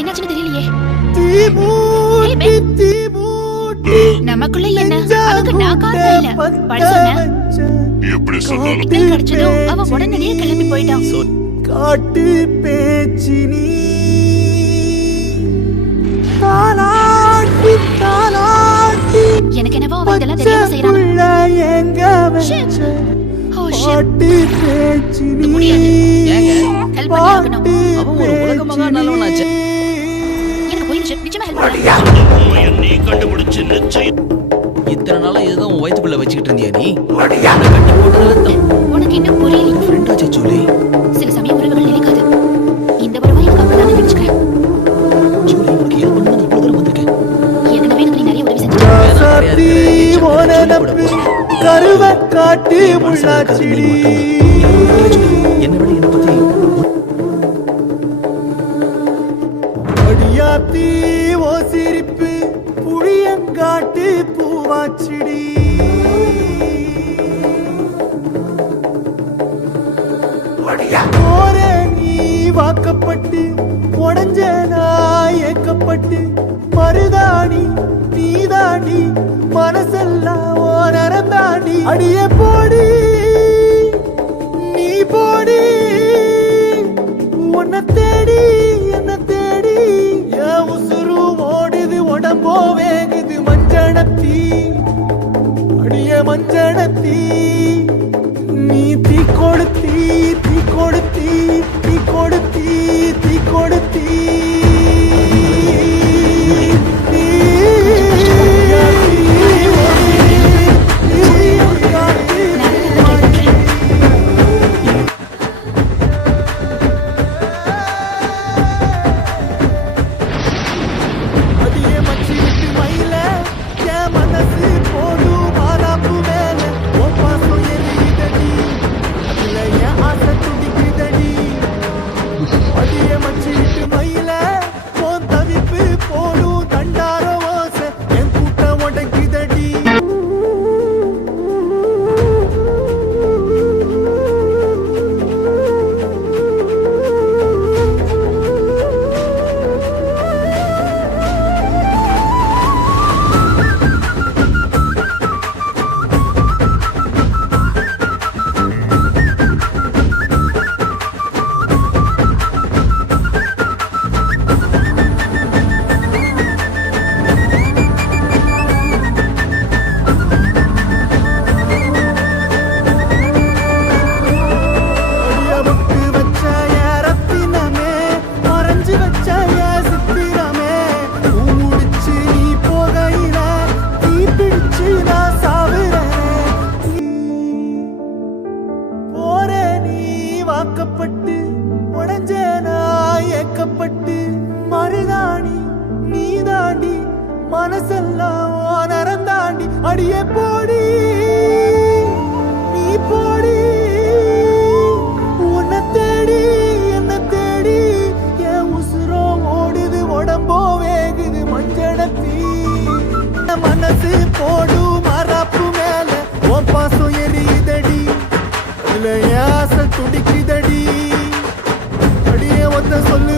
என்னாச்சுன்னு தெரியலையே. தீமூட்டி நமக்குள்ள என்ன? அதுக்கு நான் காரணம் இல்ல. பழ சொன்னேன். எப்படி சொன்னாலும் சிக்னல் கிடைச்சதும் அவன் உடனடியே கிளம்பி போயிட்டான். காட்டு பேச்சினி தாலாட்டி தாலாட்டி எனக்கு என்னவோ அவன் இதெல்லாம் தெரியாம செய்யறான். எங்க பாட்டு பேச்சினி ஹெல்ப் பண்ணி ஆகணும். அவன் ஒரு உலக மகா நல்லவனாச்சு. எனக்கு புரியுது. நிச்சயமா ஹெல்ப் பண்ணு. நீ கண்டுபிடிச்சு நிச்சயம். இத்தனை நாளா இதுதான் உன் வயிற்றுக்குள்ள வச்சுக்கிட்டு இருந்தியா நீ? கட்டி போட்டது உனக்கு இன்னும் புரியல. ஃப்ரெண்டாச்சே ஜூலி. சில சமயம் உறவுகள் நிலைக்காது. இந்த உறவை எனக்கு அப்படிதான் நினைச்சுக்கிறேன். ஜூலி உனக்கு ஹெல்ப் பண்ண நான் இவ்வளவு தூரம் வந்திருக்கேன். ஏற்கனவே எனக்கு நீ நிறைய உதவி செஞ்சிருக்க. கருவ காட்டு முள்ளாச்சிடி என்ன விட என்ன பத்தி அடியாத்தி ஓ சிரிப்பு புளியங்காட்டு பூவாச்சிடி போற நீ வாக்கப்பட்டு உடஞ்ச நாய் ஏக்கப்பட்டு மருதாணி நீதாண்டி மனசெல்லாம் ஓரம் தாண்டி அடியே போடி நீ போடி உன்னை தேடி என்ன தேடி என் உசுரு ஓடுது உடம்போ வேகுது மஞ்சனத்தி அடிய மஞ்சனத்தி நீ தீ கொடுத்தி தீ கொடுத்தி தீ கொடுத்தி தீ கொடுத்தி வாக்கப்பட்டு உடஞ்ச நாய் ஏக்கப்பட்டு மருதாணி நீதாண்டி மனசெல்லாம் நரந்தாண்டி அடியே போடி நீ போடி உன்னை தேடி என்ன தேடி என் உசுரோ ஓடுது உடம்போ வேகுது மஞ்சனத்தி மனசு போடு மரப்பு மேல உன் பாசம் எரியுதடி இல்ல ஆசை துடிக்குதடி அடியே ஒத்த சொல்லு